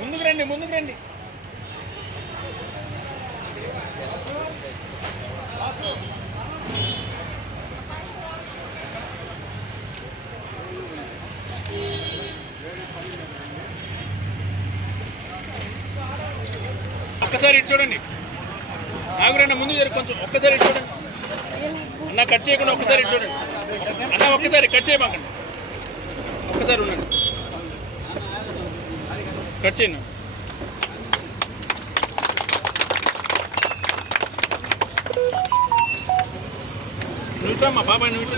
ముందుకు రండి, ముందుకు రండి. ఒక్కసారి ఇటు చూడండి. నాగురన్న ముందు జరుగు, కొంచెం ఒక్కసారి ఇటు చూడండి. అన్న కట్ చేయకుండా ఒక్కసారి ఇటు చూడండి. అన్న ఒక్కసారి కట్ చేయమాకండి, ఒక్కసారి ఉండండి. కట్ చేయండి. నువ్వుటమ్మా బాబాయ్, నువ్వు ఇటు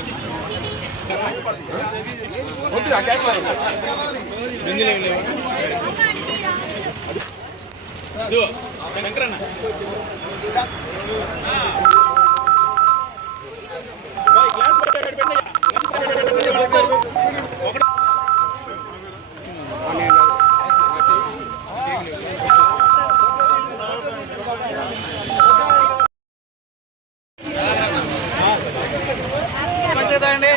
శంకరన్న అండి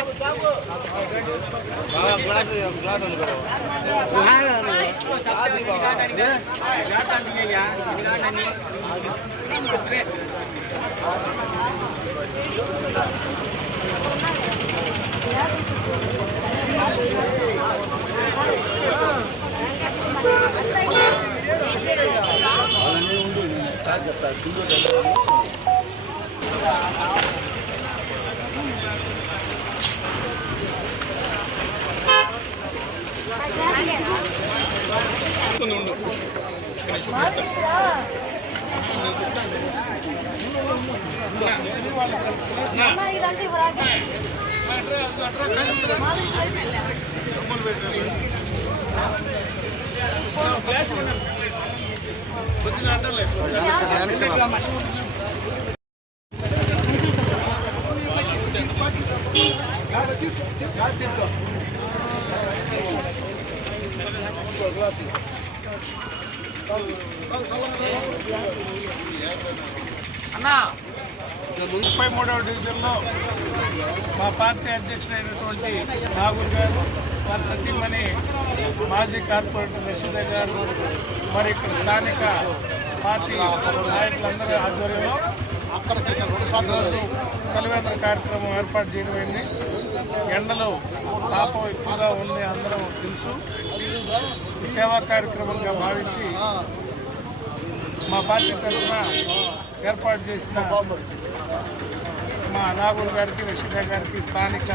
గ్లాస్ అన్నా 33వ డివిజన్లో మా పార్టీ అధ్యక్షుడైనటువంటి నాగూర్ గారు, వారి సతీమణి మాజీ కార్పొరేటర్ రషీద గారు, మరి ఇక్కడ స్థానిక పార్టీ నాయకులందరి ఆధ్వర్యంలో చలివేంద్ర కార్యక్రమం ఏర్పాటు చేయడమైంది. ఎండలు తాపం ఎక్కువగా ఉంది, అందరం తెలుసు. సేవా కార్యక్రమంగా భావించి మా పార్టీ తరఫున ఏర్పాటు చేసిన మా నాగూర్ గారికి, రషీద గారికి, స్థానిక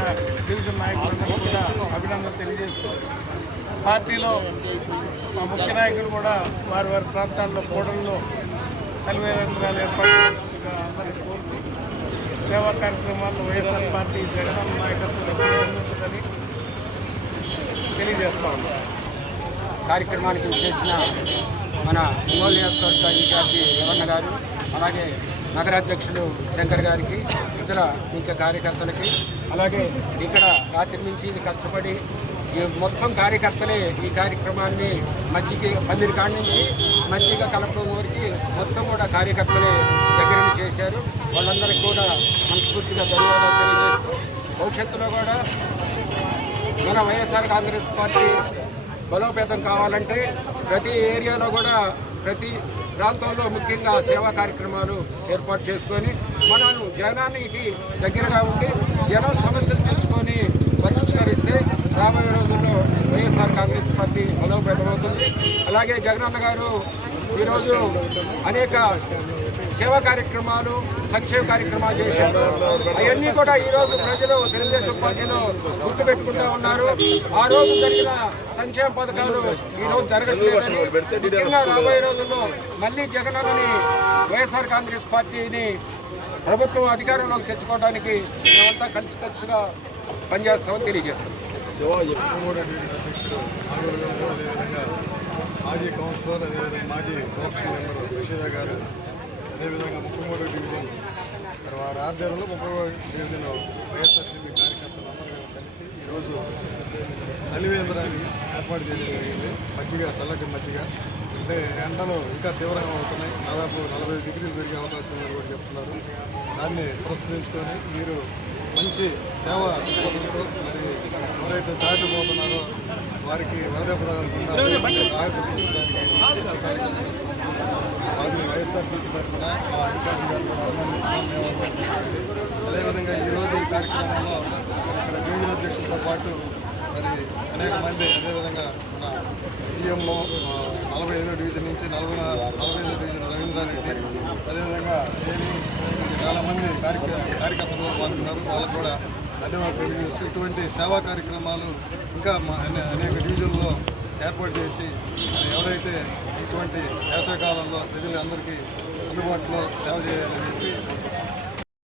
డివిజన్ నాయకులందరూ కూడా అభినందనలు తెలియజేస్తూ, పార్టీలో మా ముఖ్య నాయకులు కూడా వారి వారి ప్రాంతాల్లో కూడల్లో సెలవేంద్రాలు ఏర్పాటు చేస్తుందిగా అందరికీ కోరుతూ సేవా కార్యక్రమాల్లో వైఎస్ఆర్ పార్టీ జగనన్న నాయకత్వం ఉంటుందని తెలియజేస్తా ఉన్నాం. కార్యక్రమానికి చేసిన మన ఒంగోలు నియోజకవర్గ ఇన్ఛార్జి రమణ గారు, అలాగే నగరాధ్యక్షులు శంకర్ గారికి, ఇతర ముఖ్య కార్యకర్తలకి, అలాగే ఇక్కడ రాత్రి నుంచి ఇది కష్టపడి మొత్తం కార్యకర్తలే ఈ కార్యక్రమాన్ని పందిరి కాడి నుంచి మజ్జిగ కలపడం వరకు మొత్తం కూడా కార్యకర్తలే దగ్గర చేశారు. వాళ్ళందరికీ కూడా మనస్ఫూర్తిగా ధన్యవాదాలు తెలియజేస్తూ, భవిష్యత్తులో కూడా మన వైఎస్ఆర్ కాంగ్రెస్ పార్టీ బలోపేతం కావాలంటే ప్రతి ఏరియాలో కూడా ప్రతి ప్రాంతంలో ముఖ్యంగా సేవా కార్యక్రమాలు ఏర్పాటు చేసుకొని మనం జనానికి దగ్గరగా ఉండి జనం సమస్యలు తెచ్చుకొని పరిష్కరిస్తే రాబోయే రోజుల్లో వైఎస్ఆర్ కాంగ్రెస్ పార్టీ బలోపేతమవుతుంది. అలాగే జగనన్న గారు ఈరోజు అనేక సేవా కార్యక్రమాలు, సంక్షేమ కార్యక్రమాలు చేశారు. అవన్నీ కూడా ఈరోజు ప్రజలు తెలుగుదేశం పార్టీలో గుర్తుపెట్టుకుంటూ ఉన్నారు. ఆ రోజు జరిగిన సంక్షేమ పథకాలు ఈరోజు జరగట్లేదని, ముఖ్యంగా రాబోయే రోజుల్లో మళ్ళీ జగనన్నని వైఎస్ఆర్ కాంగ్రెస్ పార్టీని ప్రభుత్వం అధికారంలోకి తెచ్చుకోవడానికి మేమంతా కలిసికట్టుగా పనిచేస్తామని తెలియజేస్తాం. మాజీ కౌన్సిలర్, అదేవిధంగా మాజీ కౌన్సిల్ మెంబర్ రషీద గారు, అదేవిధంగా 33వ డివిజన్ వారి ఆధ్వర్యంలో 33వ డివిజన్ వైఎస్ఆర్సీపీ కార్యకర్తలు అందరూ కలిసి ఈరోజు చలివేంద్రాన్ని ఏర్పాటు చేయడం జరిగింది. మజ్జిగ, చల్లటి మజ్జిగ. అంటే ఎండలు ఇంకా తీవ్రంగా అవుతున్నాయి. దాదాపు 40 డిగ్రీలు పెరిగే అవకాశం ఉందని కూడా చెప్తున్నారు. దాన్ని పురస్కరించుకొని మీరు మంచి సేవ దృక్పథంతో మరి ఎవరైతే దాటిపోతున్నారో వారికి వడదెబ్బ తగలకుండా ఆయుధ తీర్చడానికి వారిని వైఎస్ఆర్సీపీ తరఫున మా అధికారులు గారు కూడా అభినందించడం. అదేవిధంగా ఈరోజు ఈ కార్యక్రమంలో ఇక్కడ డివిజన్ అధ్యక్షులతో పాటు మరి అనేక మంది, అదేవిధంగా మన సీఎంఓ 45వ డివిజన్ నుంచి 45వ డివిజన్ రవీంద్రారెడ్డి, అదేవిధంగా చాలామంది కార్యకర్తలు పాల్గొన్నారు. వాళ్ళకు కూడా ధన్యవాదాలు తెలియజేస్తూ ఇటువంటి సేవా కార్యక్రమాలు ఇంకా అనేక డివిజన్లో ఏర్పాటు చేసి ఎవరైతే ఇటువంటి వేసవికాలంలో ప్రజలందరికీ అందుబాటులో సేవ చేయాలని చెప్పి